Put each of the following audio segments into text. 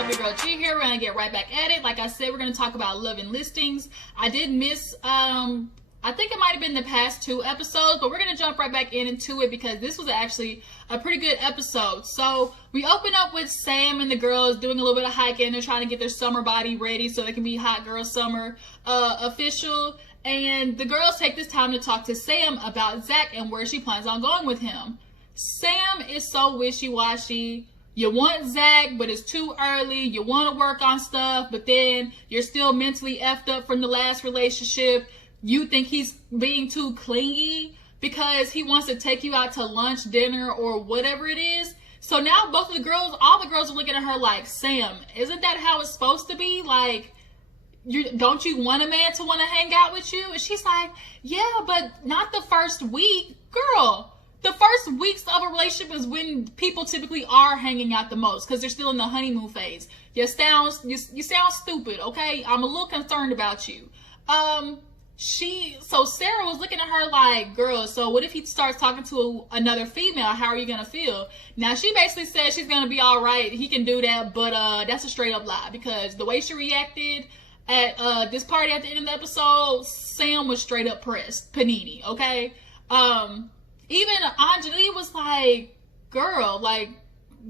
up? Your girl G here. We're gonna get right back at it. Like I said, we're gonna talk about Love and Listings. I did miss I think it might have been the past 2 episodes, but we're going to jump right back into it because this was actually a pretty good episode. So we open up with Sam and the girls doing a little bit of hiking. They're trying to get their summer body ready so they can be Hot Girl Summer official. And the girls take this time to talk to Sam about Zach and where she plans on going with him. Sam is so wishy-washy. You want Zach, but it's too early. You want to work on stuff, but then you're still mentally effed up from the last relationship. You think he's being too clingy because he wants to take you out to lunch, dinner, or whatever it is. So now all the girls are looking at her like, Sam, isn't that how it's supposed to be? Like, don't you want a man to want to hang out with you? And she's like, yeah, but not the first week. Girl, the first weeks of a relationship is when people typically are hanging out the most because they're still in the honeymoon phase. You sound stupid, okay? I'm a little concerned about you. So Sarah was looking at her like, girl, so what if he starts talking to another female? How are you going to feel? Now, she basically said she's going to be all right. He can do that, but that's a straight up lie because the way she reacted at this party at the end of the episode, Sam was straight up pressed. Panini, okay? Even Anjali was like, girl, like,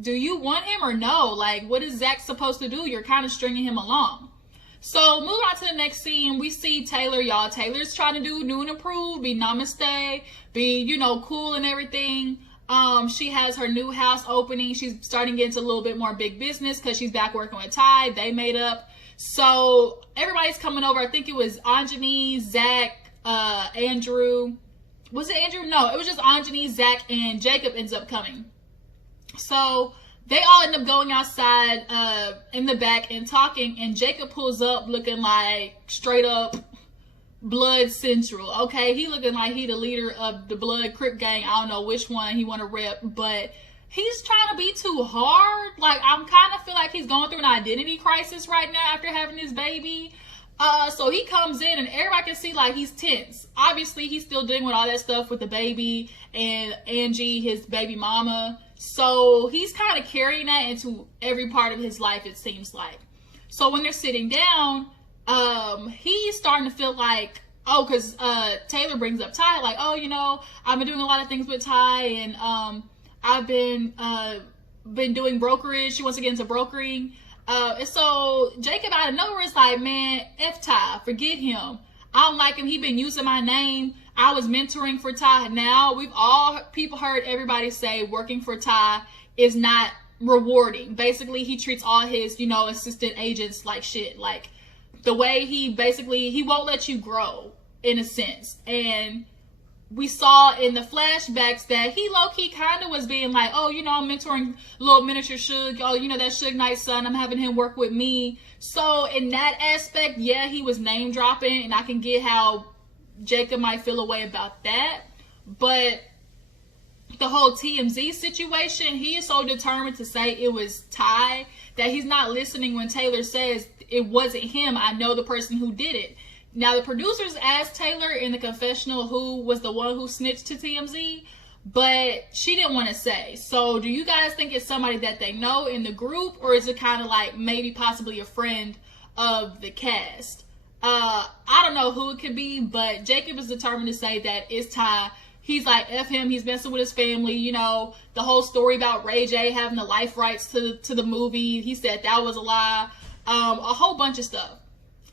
do you want him or no? Like, what is Zach supposed to do? You're kind of stringing him along. So, moving on to the next scene, we see Taylor, y'all. Taylor's trying to do new and improved, be namaste, be, cool and everything. She has her new house opening. She's starting to get into a little bit more big business because she's back working with Ty. They made up. So, everybody's coming over. I think it was Anjani, Zach, Andrew. Was it Andrew? No, it was just Anjani, Zach, and Jacob ends up coming. So, they all end up going outside in the back and talking, and Jacob pulls up looking like straight up Blood Central, okay? He looking like he the leader of the Blood Crip gang. I don't know which one he want to rep, but he's trying to be too hard. Like, I'm kind of feel like he's going through an identity crisis right now after having his baby. So he comes in and everybody can see like he's tense. Obviously, he's still dealing with all that stuff with the baby and Angie, his baby mama. So he's kind of carrying that into every part of his life, it seems like. So when they're sitting down, he's starting to feel like, because Taylor brings up Ty, like, I've been doing a lot of things with Ty, and I've been doing brokerage. She wants to get into brokering. And so Jacob out of nowhere is like, man, F Ty, forget him. I don't like him. He been using my name. I was mentoring for Ty. Now people heard everybody say working for Ty is not rewarding. Basically, he treats all his, assistant agents like shit. Like the way he won't let you grow in a sense. And we saw in the flashbacks that he low-key kind of was being like, I'm mentoring little miniature Suge. That Suge Knight's son, I'm having him work with me. So in that aspect, yeah, he was name dropping, and I can get how Jacob might feel a way about that. But the whole TMZ situation, he is so determined to say it was Ty that he's not listening when Taylor says it wasn't him. I know the person who did it. Now, the producers asked Taylor in the confessional who was the one who snitched to TMZ, but she didn't want to say. So, do you guys think it's somebody that they know in the group, or is it kind of like maybe possibly a friend of the cast? I don't know who it could be, but Jacob is determined to say that it's Ty. He's like, F him, he's messing with his family, the whole story about Ray J having the life rights to the movie. He said that was a lie, a whole bunch of stuff.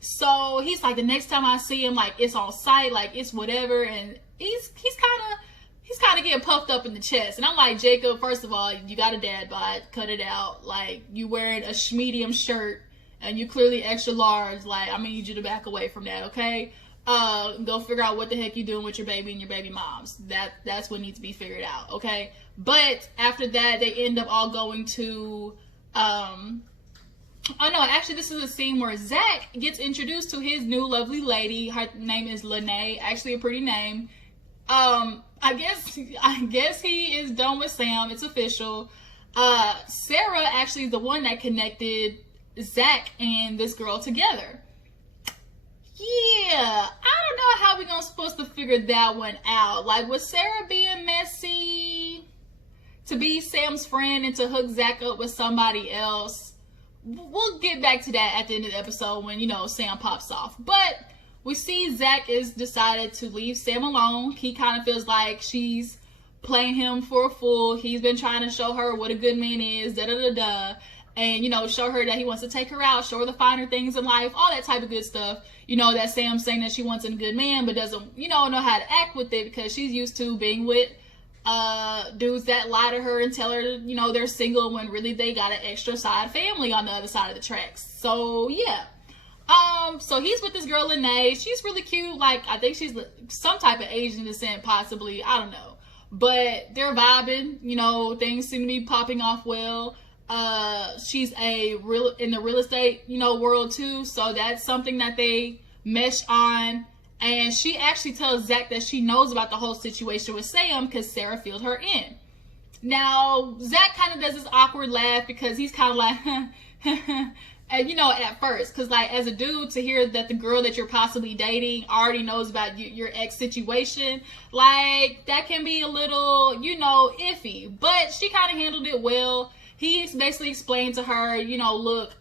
So he's like, the next time I see him, like, it's on site, like, it's whatever. And he's kind of getting puffed up in the chest. And I'm like, Jacob, first of all, you got a dad bod, cut it out. Like, you wearing a medium shirt and you clearly extra large. Like, I need you to back away from that, okay? Go figure out what the heck you doing with your baby and your baby moms. That's what needs to be figured out, okay? But after that, they end up all going to, oh no, actually this is a scene where Zach gets introduced to his new lovely lady. Her name is Lene, actually a pretty name. I guess he is done with Sam. It's official. Sarah actually is the one that connected Zach and this girl together. Yeah, I don't know how we're supposed to figure that one out. Like, was Sarah being messy to be Sam's friend and to hook Zach up with somebody else? we'll get back to that at the end of the episode when, you know, Sam pops off. But we see Zach is decided to leave Sam alone. He kind of feels like she's playing him for a fool. He's been trying to show her what a good man is, da-da-da-da. And, you know, show her that he wants to take her out, show her the finer things in life, all that type of good stuff. You know, that Sam's saying that she wants a good man, but doesn't, you know how to act with it because she's used to being with dudes that lie to her and tell her, you know, they're single when really they got an extra side family on the other side of the tracks. So, yeah. So he's with this girl, Lene. She's really cute. Like, I think she's some type of Asian descent, possibly. I don't know. But they're vibing. You know, things seem to be popping off well. She's in the real estate, you know, world too. So that's something that they mesh on. And she actually tells Zach that she knows about the whole situation with Sam because Sarah filled her in. Now, Zach kind of does this awkward laugh because he's kind of like, and you know, at first, because like as a dude, to hear that the girl that you're possibly dating already knows about your ex situation, like that can be a little, you know, iffy. But she kind of handled it well. He basically explained to her, you know, look,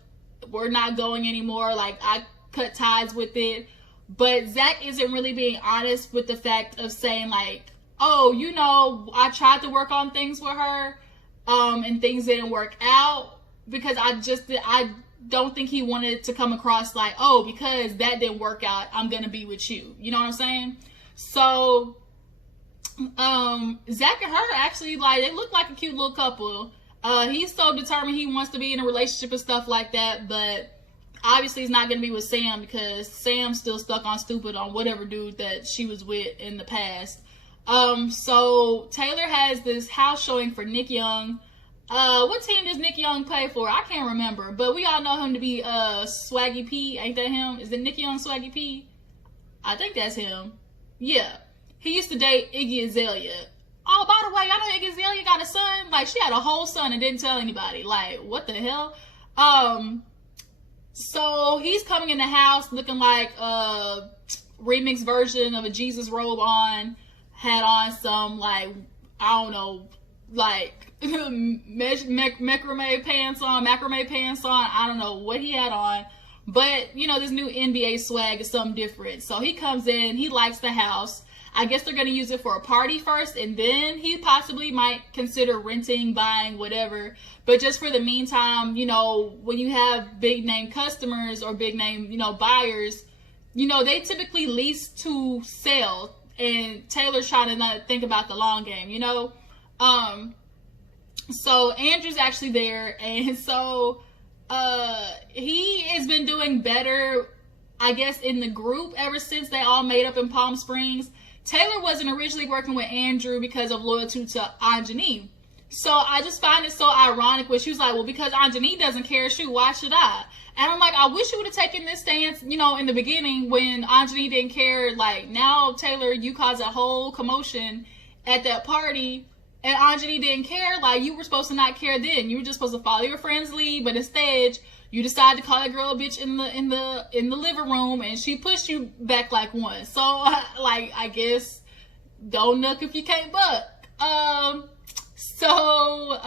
we're not going anymore. Like, I cut ties with it. But Zach isn't really being honest with the fact of saying, like, oh, you know, I tried to work on things with her, and things didn't work out. Because I don't think he wanted to come across like, oh, because that didn't work out, I'm going to be with you. You know what I'm saying? So, Zach and her actually, like, they look like a cute little couple. He's so determined he wants to be in a relationship and stuff like that, but obviously he's not going to be with Sam because Sam's still stuck on stupid on whatever dude that she was with in the past. So Taylor has this house showing for Nick Young. What team does Nick Young play for? I can't remember, but we all know him to be Swaggy P. Ain't that him? Is it Nick Young Swaggy P? I think that's him. Yeah. He used to date Iggy Azalea. Oh, by the way, y'all know Iggy Azalea got a son? Like, she had a whole son and didn't tell anybody. Like, what the hell? So he's coming in the house looking like a remix version of a Jesus robe on. Had on some, like, I don't know, like, macrame pants on. I don't know what he had on. But, you know, this new NBA swag is something different. So he comes in. He likes the house. I guess they're going to use it for a party first, and then he possibly might consider renting, buying, whatever. But just for the meantime, you know, when you have big name customers or big name, you know, buyers, you know, they typically lease to sell, and Taylor's trying to not think about the long game, you know. So Andrew's actually there, and so he has been doing better, I guess, in the group ever since they all made up in Palm Springs. Taylor wasn't originally working with Andrew because of loyalty to Anjani. So I just find it so ironic when she was like, well, because Anjani doesn't care, shoot, why should I? And I'm like, I wish you would have taken this stance, you know, in the beginning when Anjani didn't care. Like, now, Taylor, you caused a whole commotion at that party, and Anjani didn't care. Like, you were supposed to not care then. You were just supposed to follow your friend's lead, but instead, you decided to call that girl a bitch in the living room, and she pushed you back like one. So, like, I guess don't knock if you can't buck. So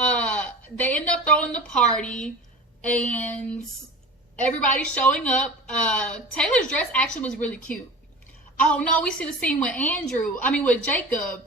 they end up throwing the party, and everybody's showing up. Taylor's dress actually was really cute. Oh no, we see the scene with Jacob.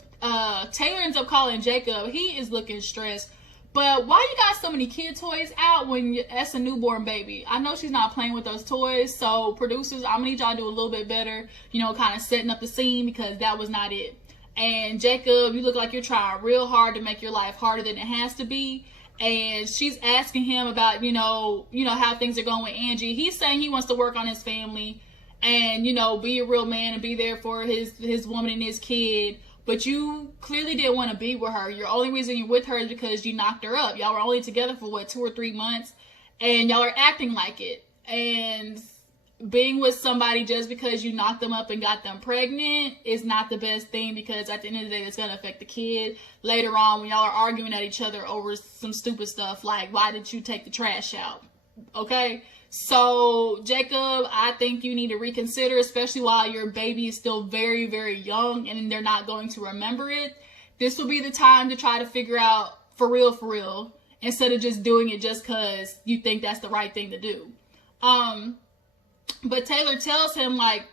Taylor ends up calling Jacob. He is looking stressed. But why you got so many kid toys out when that's a newborn baby? I know she's not playing with those toys, so producers, I'm gonna need y'all to do a little bit better, you know, kind of setting up the scene, because that was not it. And Jacob, you look like you're trying real hard to make your life harder than it has to be. And she's asking him about, you know how things are going with Angie. He's saying he wants to work on his family and, you know, be a real man and be there for his woman and his kid. But you clearly didn't want to be with her. Your only reason you're with her is because you knocked her up. Y'all were only together for, 2 or 3 months. And y'all are acting like it. And being with somebody just because you knocked them up and got them pregnant is not the best thing, because at the end of the day, it's going to affect the kid later on when y'all are arguing at each other over some stupid stuff like, why did you take the trash out? Okay? So, Jacob, I think you need to reconsider, especially while your baby is still very, very young and they're not going to remember it. This will be the time to try to figure out, for real, instead of just doing it just because you think that's the right thing to do. But Taylor tells him, like,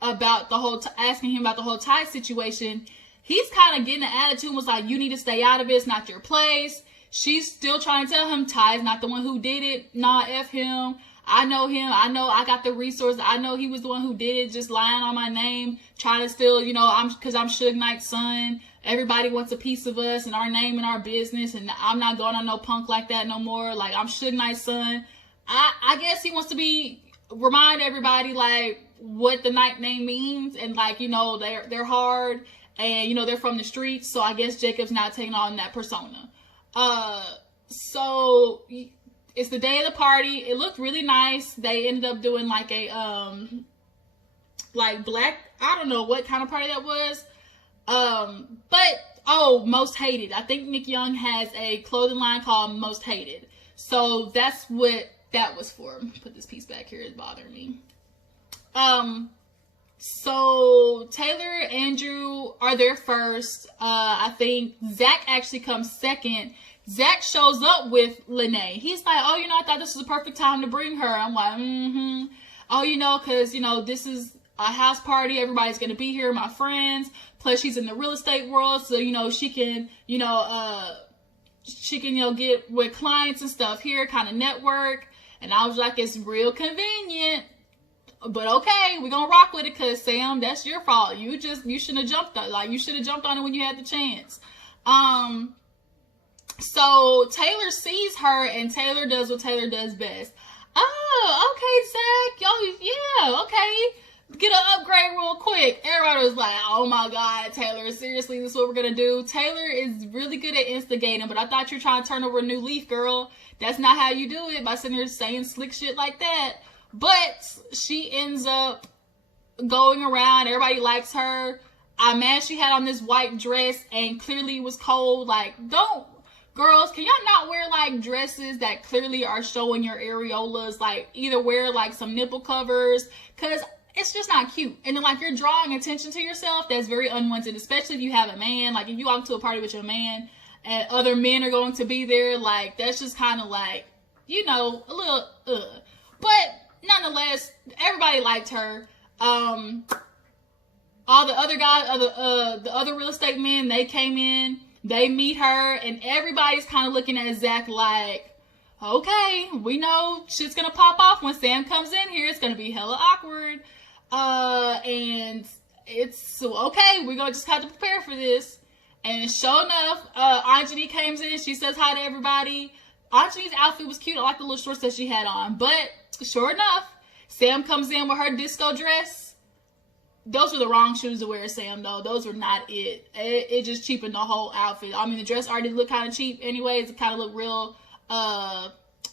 about the whole, asking him about the whole Ty situation. He's kind of getting an attitude, was like, you need to stay out of it. It's not your place. She's still trying to tell him Ty's not the one who did it. Nah, F him. I know him. I know I got the resources. I know he was the one who did it, just lying on my name, trying to steal, you know, because I'm Suge Knight's son. Everybody wants a piece of us and our name and our business, and I'm not going on no punk like that no more. Like, I'm Suge Knight's son. I guess he wants to remind everybody, like, what the Knight name means, and, like, you know, they're hard, and, you know, they're from the streets, so I guess Jacob's not taking on that persona. So it's the day of the party. It looked really nice. They ended up doing like a like black, I don't know what kind of party that was. But Most Hated. I think Nick Young has a clothing line called Most Hated. So that's what that was for. Put this piece back here, it's bothering me. So Taylor, Andrew are there first. I think Zach actually comes second. Zach shows up with Lene. He's like, oh, you know, I thought this was the perfect time to bring her. I'm like, Oh, you know, because, you know, this is a house party. Everybody's going to be here, my friends. Plus, she's in the real estate world. So, you know, she can, you know, get with clients and stuff here, kind of network. And I was like, it's real convenient. But okay, we're going to rock with it because, Sam, that's your fault. You shouldn't have jumped on it. Like, you should have jumped on it when you had the chance. So Taylor sees her, and Taylor does what Taylor does best. Oh, okay, Zach. Yo, yeah, okay. Get an upgrade real quick. Everybody was like, oh my God, Taylor, seriously, this is what we're going to do? Taylor is really good at instigating, but I thought you were trying to turn over a new leaf, girl. That's not how you do it, by sitting there saying slick shit like that. But she ends up going around. Everybody likes her. I'm mad she had on this white dress, and clearly it was cold. Like, girls, can y'all not wear, like, dresses that clearly are showing your areolas? Like, either wear, like, some nipple covers, because it's just not cute. And then, like, you're drawing attention to yourself. That's very unwanted, especially if you have a man. Like, if you walk to a party with your man and other men are going to be there, like, that's just kind of like, you know, a little, But nonetheless, everybody liked her. All the other guys, the other real estate men, they came in. They meet her, and everybody's kind of looking at Zach like, okay, we know shit's gonna pop off when Sam comes in here. It's gonna be hella awkward. And it's okay, we're gonna just have to prepare for this. And sure enough, Anjani comes in. She says hi to everybody. Anjani's outfit was cute. I like the little shorts that she had on. But sure enough, Sam comes in with her disco dress. Those were the wrong shoes to wear, Sam, though. Those were not it. It just cheapened the whole outfit. I mean, the dress already looked kind of cheap anyways. It kind of looked real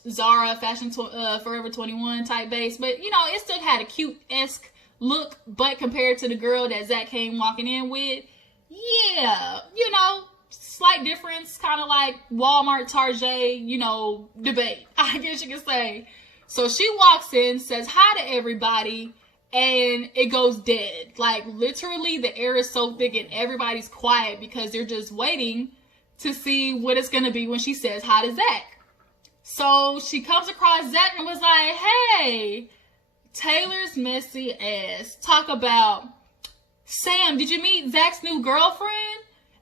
Zara, Fashion Forever 21 type base. But, you know, it still had a cute-esque look. But compared to the girl that Zach came walking in with, yeah, you know, slight difference. Kind of like Walmart, Target, you know, debate, I guess you could say. So she walks in, says hi to everybody. And it goes dead. Like, literally, the air is so thick and everybody's quiet because they're just waiting to see what it's going to be when she says hi to Zach. So she comes across Zach and was like, hey, Taylor's messy ass. Talk about, Sam, did you meet Zach's new girlfriend?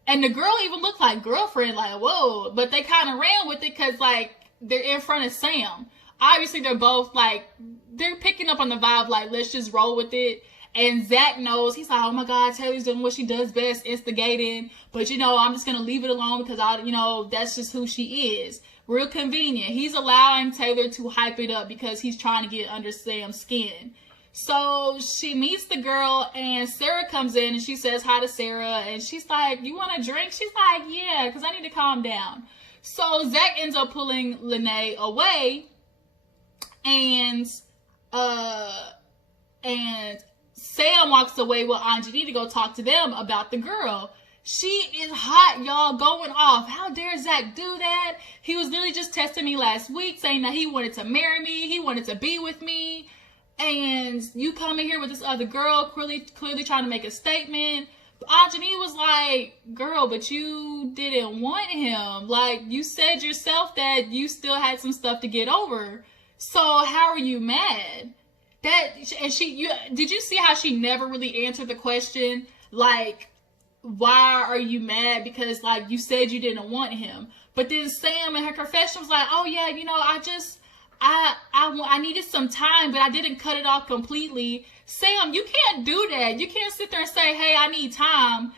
And the girl even looked like girlfriend, like, whoa. But they kind of ran with it because, like, they're in front of Sam. Obviously, they're both, like, they're picking up on the vibe, like, let's just roll with it. And Zach knows. He's like, oh, my God, Taylor's doing what she does best, instigating. But, you know, I'm just going to leave it alone because, you know, that's just who she is. Real convenient. He's allowing Taylor to hype it up because he's trying to get under Sam's skin. So she meets the girl, and Sarah comes in, and she says hi to Sarah. And she's like, you want a drink? She's like, yeah, because I need to calm down. So Zach ends up pulling Lene away. And Sam walks away with Anjani to go talk to them about the girl. She is hot, y'all, going off. How dare Zach do that? He was literally just testing me last week, saying that he wanted to marry me. He wanted to be with me. And you come in here with this other girl, clearly trying to make a statement. Ajani was like, girl, but you didn't want him. Like, you said yourself that you still had some stuff to get over. So how are you mad? Did you see how she never really answered the question? Like, why are you mad? Because, like, you said you didn't want him. But then Sam in her confession was like, oh yeah, I needed some time, but I didn't cut it off completely. Sam, you can't do that. You can't sit there and say, hey, I need time.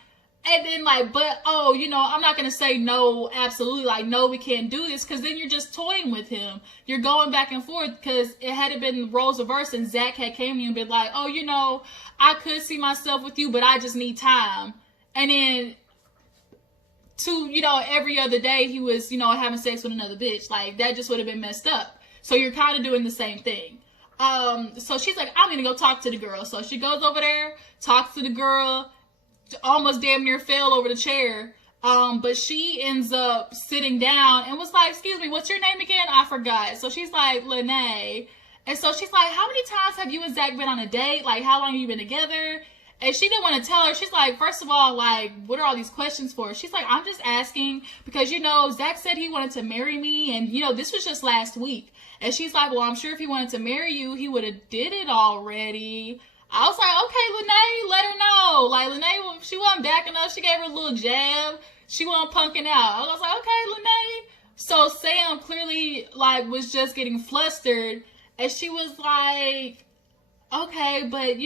And then I'm not going to say no, absolutely. Like, no, we can't do this. Because then you're just toying with him. You're going back and forth. Because it had been roles reversed and Zach had came to you and been like, oh, I could see myself with you, but I just need time. And then every other day he was, having sex with another bitch. Like, that just would have been messed up. So you're kind of doing the same thing. So she's like, I'm going to go talk to the girl. So she goes over there, talks to the girl, almost damn near fell over the chair. But she ends up sitting down and was like, excuse me, what's your name again? I forgot. So she's like, Lene. And so she's like, how many times have you and Zach been on a date? Like, how long have you been together? And she didn't want to tell her. She's like, first of all, like, what are all these questions for? She's like, I'm just asking because, Zach said he wanted to marry me. And, this was just last week. And she's like, well, I'm sure if he wanted to marry you, he would have did it already. I was like, okay, Lene, let her know. Like, Lene, she wasn't backing up. She gave her a little jab. She wasn't punking out. I was like, okay, Lene. So Sam clearly, like, was just getting flustered. And she was like, okay, but,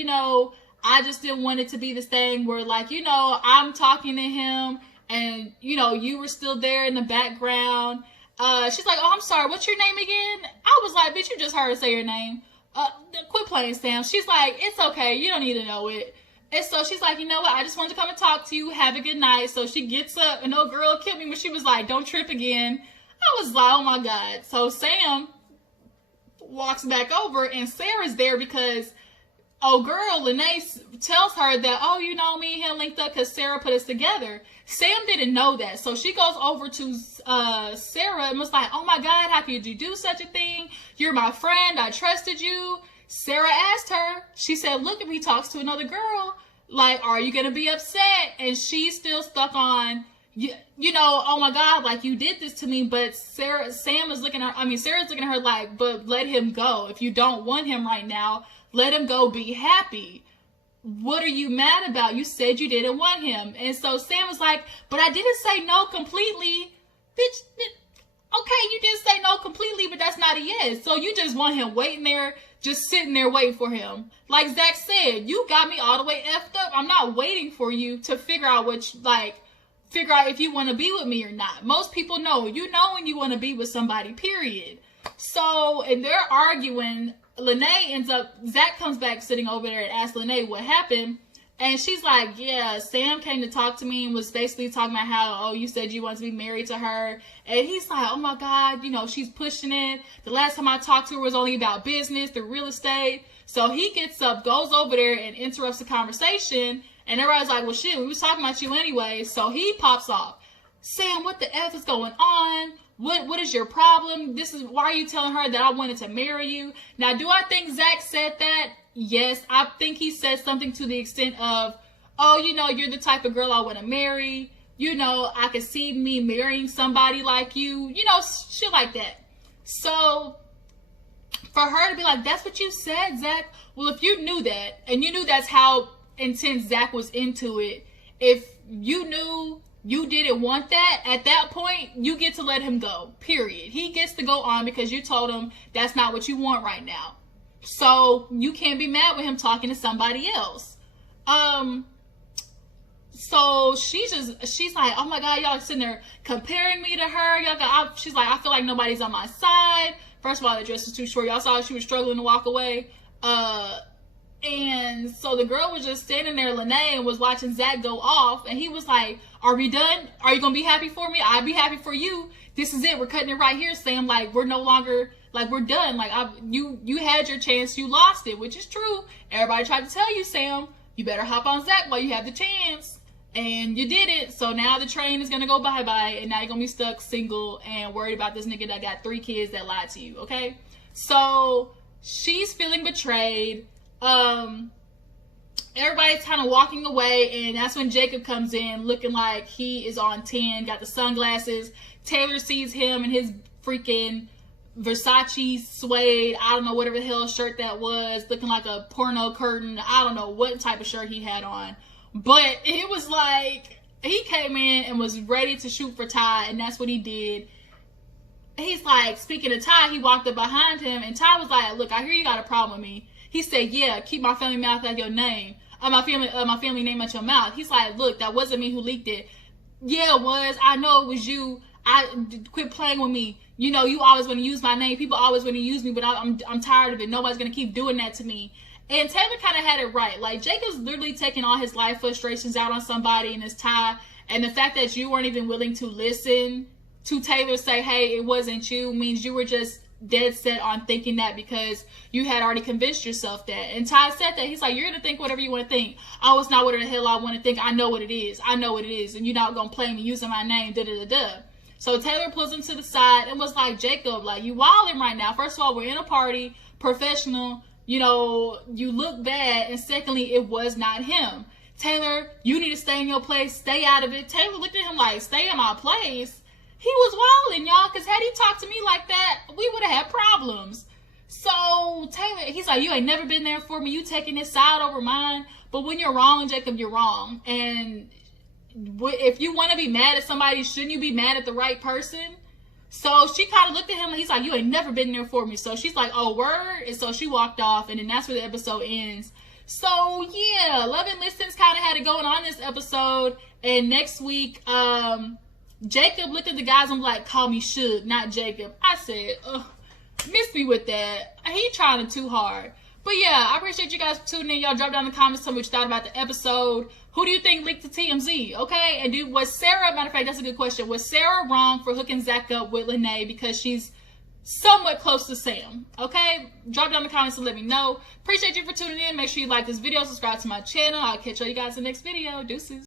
I just didn't want it to be this thing where, like, I'm talking to him and, you were still there in the background. She's like, oh, I'm sorry. What's your name again? I was like, bitch, you just heard her say your name. Quit playing, Sam. She's like, it's okay. You don't need to know it. And so she's like, you know what? I just wanted to come and talk to you. Have a good night. So she gets up and no girl killed me when she was like, don't trip again. I was like, oh my God. So Sam walks back over and Sarah's there because girl, Lene tells her that, me and him linked up because Sarah put us together. Sam didn't know that. So she goes over to Sarah and was like, oh my God, how could you do such a thing? You're my friend. I trusted you. Sarah asked her, she said, look, if he talks to another girl, like, are you going to be upset? And she's still stuck on, oh my God, like, you did this to me. But Sarah's looking at her like, but let him go. If you don't want him right now, let him go, be happy. What are you mad about? You said you didn't want him. And so Sam was like, but I didn't say no completely. Bitch, okay, you didn't say no completely, but that's not a yes. So you just want him waiting there, just sitting there waiting for him. Like Zach said, you got me all the way effed up. I'm not waiting for you to figure out if you want to be with me or not. Most people know. You know when you want to be with somebody, period. So, and they're arguing. Zach comes back sitting over there and asks Lene what happened. And she's like, yeah, Sam came to talk to me and was basically talking about how, you said you wanted to be married to her. And he's like, oh my God, she's pushing it. The last time I talked to her was only about business, the real estate. So he gets up, goes over there and interrupts the conversation. And everybody's like, well, shit, we was talking about you anyway. So he pops off. Sam, what the F is going on? What is your problem? Why are you telling her that I wanted to marry you? Now, do I think Zach said that? Yes, I think he said something to the extent of, you're the type of girl I want to marry. I could see me marrying somebody like you. Shit like that. So, for her to be like, that's what you said, Zach? Well, if you knew that, and you knew that's how intense Zach was into it, if you knew you didn't want that, at that point, you get to let him go, period. He gets to go on because you told him that's not what you want right now. So, you can't be mad with him talking to somebody else. So, she's like, oh my God, y'all sitting there comparing me to her. She's like, I feel like nobody's on my side. First of all, the dress was too short. Y'all saw she was struggling to walk away. And so the girl was just standing there, Lene, and was watching Zach go off. And he was like, are we done? Are you going to be happy for me? I'd be happy for you. This is it. We're cutting it right here, Sam. Like, we're no longer, like, we're done. Like, you had your chance. You lost it, which is true. Everybody tried to tell you, Sam, you better hop on Zach while you have the chance. And you did it. So now the train is going to go bye-bye. And now you're going to be stuck single and worried about this nigga that got 3 kids that lied to you. Okay? So she's feeling betrayed. everybody's kind of walking away, and that's when Jacob comes in looking like he is on 10, got the sunglasses. Taylor sees him in his freaking Versace suede, I don't know, whatever the hell shirt that was, looking like a porno curtain. I don't know what type of shirt he had on, but it was like he came in and was ready to shoot for Ty, and that's what he did. He's like, speaking of Ty, he walked up behind him, and Ty was like, look, I hear you got a problem with me. He said, yeah, keep my family mouth out your name. My family name out your mouth. He's like, look, that wasn't me who leaked it. Yeah, it was. I know it was you. Quit playing with me. You know, you always want to use my name. People always want to use me, but I'm tired of it. Nobody's going to keep doing that to me. And Taylor kind of had it right. Like, Jacob's literally taking all his life frustrations out on somebody, and it's Ty. And the fact that you weren't even willing to listen to Taylor say, hey, it wasn't you, means you were just dead set on thinking that because you had already convinced yourself that. And Ty said that. He's like, you're going to think whatever you want to think. Oh, it's not what the hell I want to think. I know what it is. I know what it is. And you're not going to play me using my name, da-da-da-da. So Taylor pulls him to the side and was like, Jacob, like, you wilding right now. First of all, we're in a party, professional, you know, you look bad. And secondly, it was not him. Taylor, you need to stay in your place. Stay out of it. Taylor looked at him like, stay in my place? He was wilding, y'all, because had he talked to me like that, we would have had problems. So Taylor, he's like, you ain't never been there for me. You taking this side over mine. But when you're wrong, Jacob, you're wrong. And if you want to be mad at somebody, shouldn't you be mad at the right person? So she kind of looked at him and he's like, you ain't never been there for me. So she's like, oh, word? And so she walked off, and then that's where the episode ends. So yeah, Love and Listens kind of had it going on this episode. And next week, Jacob looked at the guys and was like, call me Suge, not Jacob. I said, ugh, miss me with that. He trying too hard. But yeah, I appreciate you guys for tuning in. Y'all drop down in the comments, tell me what you thought about the episode. Who do you think leaked to TMZ? Okay, and was Sarah, matter of fact, that's a good question. Was Sarah wrong for hooking Zach up with Lene because she's somewhat close to Sam? Okay, drop down in the comments and let me know. Appreciate you for tuning in. Make sure you like this video, subscribe to my channel. I'll catch all you guys in the next video. Deuces.